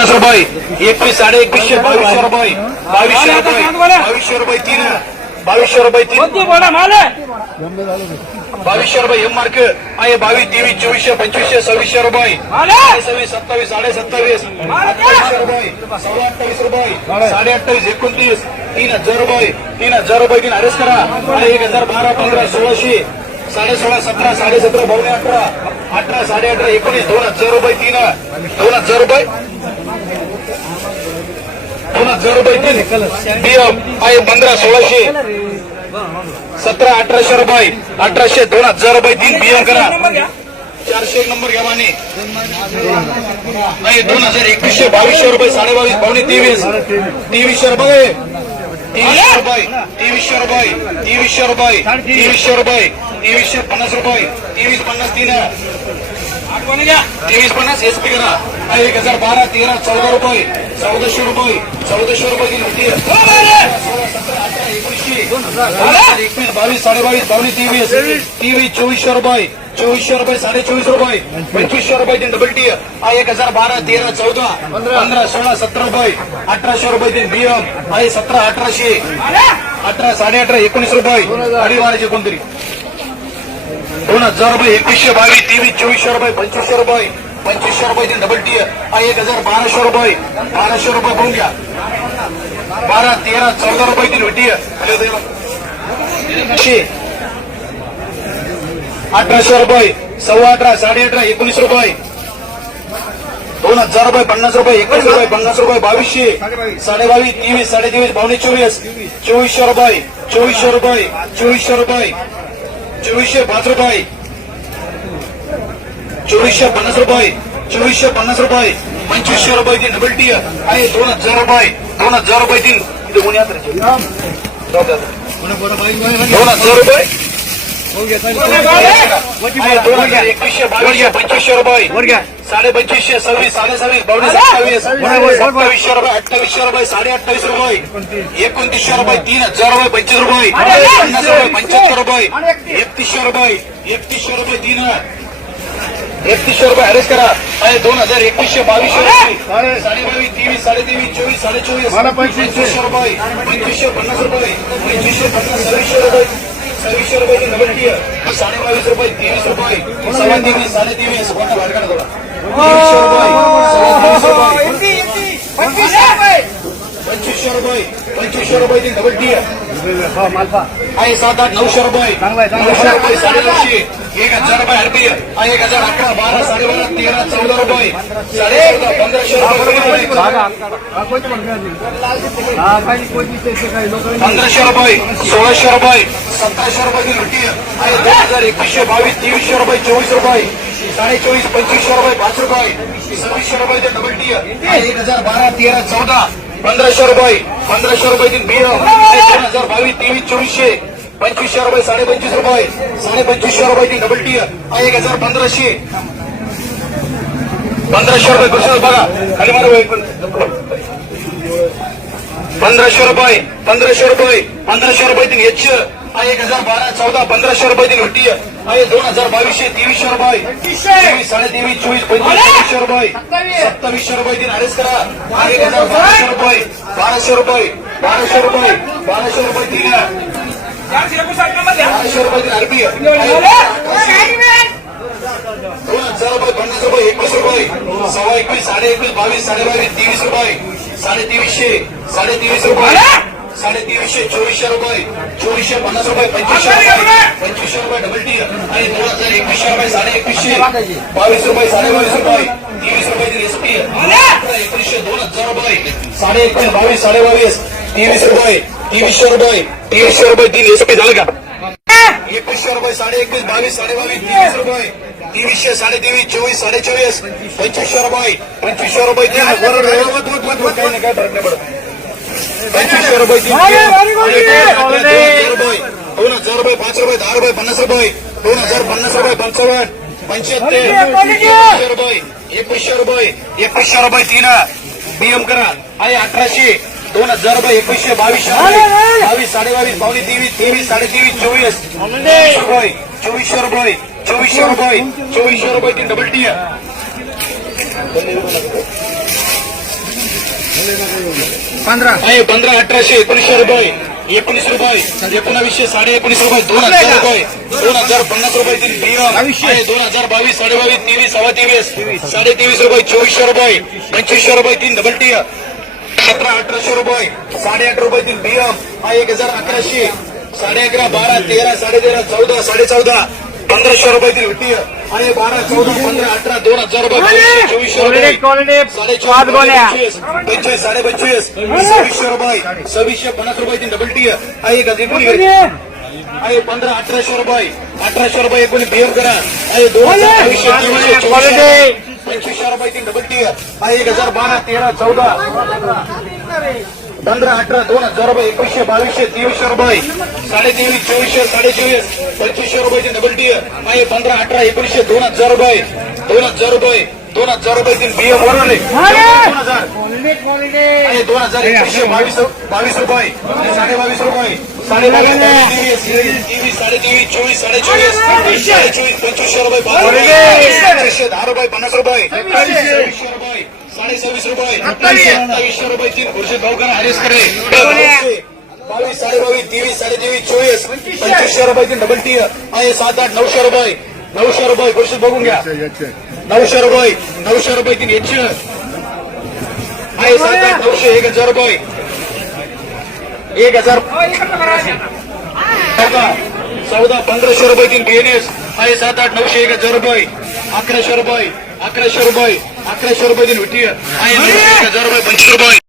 पन्नास रुपये एकवीस साडे एकवीसशे बावीसशे रुपये बावीसशे रुपये बावीसशे रुपये तीन बावीसशे रुपये तीन. बावीसशे रुपये एम मार्क आहे बावीस तेवीस चोवीसशे पंचवीसशे सव्वीसशे रुपये. सव्वीस सत्तावीस साडे सत्तावीस अठ्ठावीसशे रुपये सव्वा अठ्ठावीस रुपये साडे अठ्ठावीस एकोणतीस तीन हजार रुपये तीन हजार रुपये तीन अरेस्ट करा. एक हजार बारा पंधरा सोळाशे साडे सोळा सतरा साडे सतरा पावणे अठरा अठरा साडे अठरा एकोणीस दोन हजार रुपये तीन दोन हजार रुपये. दोन हजार रुपये तीन. पंधरा सोळाशे. सतरा अठराशे रुपये. अठराशे दोन हजार रुपये तीन. बियम करा चारशे एक नंबर घ्या माने. नाही दोन हजार एकवीसशे बावीसशे रुपये साडे बावीस पावणे तेवीस. तेवीसशे रुपये. तेवीसशे रुपये. तेवीसशे रुपये. तेवीसशे रुपये. तेवीसशे रुपये. तेवीसशे पन्नास रुपये. तेवीस पन्नास तीन. तेवीस पन्नास एसपी करा. हा, एक हजार बारा तेरा चौदा रुपये चौदाशे रुपये चौदाशे रुपये सतरा अठरा एकोणीसशे एकवीस बावीस साडे बावीस तेवीस तेवीस चोवीसशे रुपये चोवीसशे रुपये साडे चोवीस रुपये पंचवीसशे रुपये डबल टी हा एक हजार बारा तेरा चौदा पंधरा. सोळा सतरा रुपये अठराशे रुपये तीन बीएम आहे सतरा अठराशे. अठरा साडे अठरा एकोणीस रुपये. अडी बाराशे कोणतरी. दोन हजार रुपये एकवीसशे बावीस तेवीस चोवीसशे रुपये पंचवीसशे रुपये. पंचवीसशे रुपये तीन डबल टी हा एक हजार बाराशे रुपये. बाराशे रुपये पाहून घ्या. बारा तेरा चौदा रुपये तीन टी अठराशे रुपये सव्वा अठरा साडे अठरा एकोणीस रुपये. दोन हजार रुपये पन्नास रुपये एकवीस रुपये पन्नास रुपये बावीसशे. साडे बावीस तेवीस साडेतेवीस तेवीस चोवीस. चोवीसशे रुपये चोवीसशे रुपये चोवीसशे रुपये. चोवीसशे पाच रुपये. चोवीसशे पन्नास रुपये चोवीसशे पन्नास रुपये पंचवीसशे रुपये तीन डबल टी आहे दोन हजार रुपये दोन हजार रुपये तीन इथे कोणी? दोन हजार रुपये? दोन हजार एकवीसशे बावीसशे पंचवीसशे रुपये. साडे पंचवीसशे सव्वीस साडे सव्वीस बावणे सत्तावीस सत्तावीसशे रुपये अठ्ठावीसशे रुपये साडे अठ्ठावीस रुपये एकोणतीसशे रुपये तीन हजार रुपये पंचवीस रुपये पन्नास रुपये पंच्याहत्तर रुपये एकतीसशे रुपये एकतीसशे रुपये तीन एकतीसशे रुपये अरेस्ट करा. आणि दोन हजार एकवीसशे बावीसशे रुपये. साडे बावीस तेवीस साडे तेवीस चोवीस साडे चोवीस. पंचवीसशे रुपये. पंचवीसशे पन्नास रुपये. पंचवीसशे पन्नास सव्वीसशे रुपये. सव्वीसशे रुपये डबल टी साडे बावीस रुपये तेवीस रुपये. सव्वा तेवीस साडे तेवीस. मोठा पंचवीसशे रुपये. पंचवीसशे रुपये ती डबल टी आहे सात आठ नऊशे रुपये. नऊशे रुपये साडे नऊशे एक हजार रुपये आरपी आहे. एक हजार अकरा बारा साडे बारा तेरा चौदा रुपये. साडे चौदा पंधराशे रुपये पंधराशे रुपये सोळाशे रुपये सतराशे रुपये आहे. दोन हजार एकवीसशे बावीस तेवीसशे रुपये चोवीस रुपये. साडे चोवीस पंचवीसशे रुपये पाच रुपये. सव्वीसशे रुपये डबल टी एक हजार बारा तेरा चौदा पंधराशे रुपये. पंधराशे रुपये तीन बी दोन हजार बावीस तेवीस चोवीसशे. पंचवीसशे रुपये साडे पंचवीस रुपये. साडे पंचवीसशे रुपये डबल टी आहे एक हजार पंधराशे. पंधराशे रुपये कृष्ण बघा. खाली मारा. पंधराशे रुपये पंधराशे रुपये पंधराशे रुपये तीन एच एक हजार बारा चौदा पंधराशे रुपये तीन टी आहे दोन हजार बावीसशे तेवीसशे रुपये. तेवीस साडे तेवीस चोवीस पंचवीस चोवीसशे रुपये. सत्तावीसशे रुपये तीन अरेस्ट करा. एक हजार बाराशे रुपये. बाराशे रुपये बाराशे रुपये बाराशे रुपये तीन बाराशे रुपये तीन आरपी दोन हजार रुपये पन्नास रुपये एकवीस रुपये सव्वा एकवीस साडे एकवीस बावीस साडे बावीस तेवीस रुपये साडे तेवीसशे साडे तेवीस रुपये साडे तेवीसशे चोवीसशे रुपये चोवीसशे पन्नास रुपये पंचवीसशे रुपये पंचवीसशे रुपये डबल टी आणि दोन हजार एकवीसशे रुपये साडे एकवीसशे बावीस रुपये साडे बावीस रुपये तेवीस रुपये एस एकोणीसशे दोन हजार रुपये साडे एकवीस बावीस साडे बावीस तेवीस रुपये तेवीसशे रुपये तेवीसशे रुपये तीन एस पी झालं का? एकवीसशे रुपये साडे एकवीस बावीस साडे बावीस तेवीस रुपये. तेवीसशे साडे तेवीस चोवीस साडे चोवीस पंचवीसशे रुपये पंचवीसशे रुपये पंचवीसशे रुपये. तीन दोन हजार रुपये पाच रुपये दहा रुपये पन्नास रुपये दोन हजार पन्नास रुपये पंचावन्न पंच्याहत्तर एकवीसशे रुपये एकवीसशे रुपये एकवीसशे रुपये तीन. बीएम करा. आहे अठराशे दोन हजार रुपये एकवीसशे बावीस बावीस पावणे तेवीस तेवीस साडे तेवीस चोवीस रुपये चोवीसशे रुपये चोवीसशे रुपये चोवीसशे रुपये तीन डबल टी पंधरा. आहे पंधरा अठराशे एकोणीसशे रुपये एकोणीस रुपये एकोणावीसशे साडे एकोणीस रुपये दोन हजार रुपये दोन हजार पन्नास रुपये तीन. आहे दोन हजार बावीस साडे बावीस तेवीस सव्वा तेवीस साडे तेवीस रुपये चोवीसशे रुपये पंचवीसशे रुपये तीन डबल टी सतरा अठराशे रुपये. साडे आठ रुपये तीन बियम हा एक हजार अकराशे. साडे अकरा बारा तेरा साडे तेरा चौदा साडे चौदा. पंधराशे रुपये तीन वित्तीय आहे बारा चौदा पंधरा अठरा दोन हजार रुपये. चोवीसशे रुपये. साडे. पंचवीस साडे पंचवीस सव्वीसशे रुपये. सव्वीसशे पन्नास रुपये तीन डबल टी आहे एक हजार आहे पंधरा अठराशे रुपये. अठराशे रुपये एकोणीस बिहेव करा. आहे दोन हजार तीन डबल टी आहे एक हजार बारा तेरा चौदा. पंधरा अठरा दोन हजार रुपये एकवीसशे बावीसशे तेवीसशे रुपये. साडे तेवीस चोवीसशे साडे चोवीस पंचवीसशे रुपये डबल टी आहे पंधरा अठरा एकोणीसशे दोन हजार रुपये. दोन हजार रुपये दोन हजार रुपये तीन बिहे बरोबर दोन हजार. दोन हजार एकवीसशे बावीस बावीस रुपये. साडे बावीस रुपये. तेवीस साडे तेवीस चोवीस साडे चोवीस साडे चोवीस. पंचवीसशे रुपये पंचवीसशे दहा रुपये पन्नास रुपये. रुपये साडे सव्वीस रुपये सत्तावीसशे रुपये तीन खुर्शी भाऊकर हरीश करे. बावीस साडे बावीस तेवीस साडे तेवीस चोवीस. पंचवीसशे. रुपये तीन डबल टी आहे सात आठ नऊशे रुपये. नऊशे रुपये खुर्शी बघून घ्या. नऊशे रुपये नऊशे रुपये तीन एकशे आहे सात आठ नऊशे एक हजार रुपये. एक हजार. चौदा. चौदा पंधराशे रुपये तीन बीएनएस आहे सात आठ नऊशे एक हजार रुपये. अकराशे रुपये अकराशे रुपये अकराशे रुपये तीन विटी आहे हजार रुपये पंचवीस रुपये.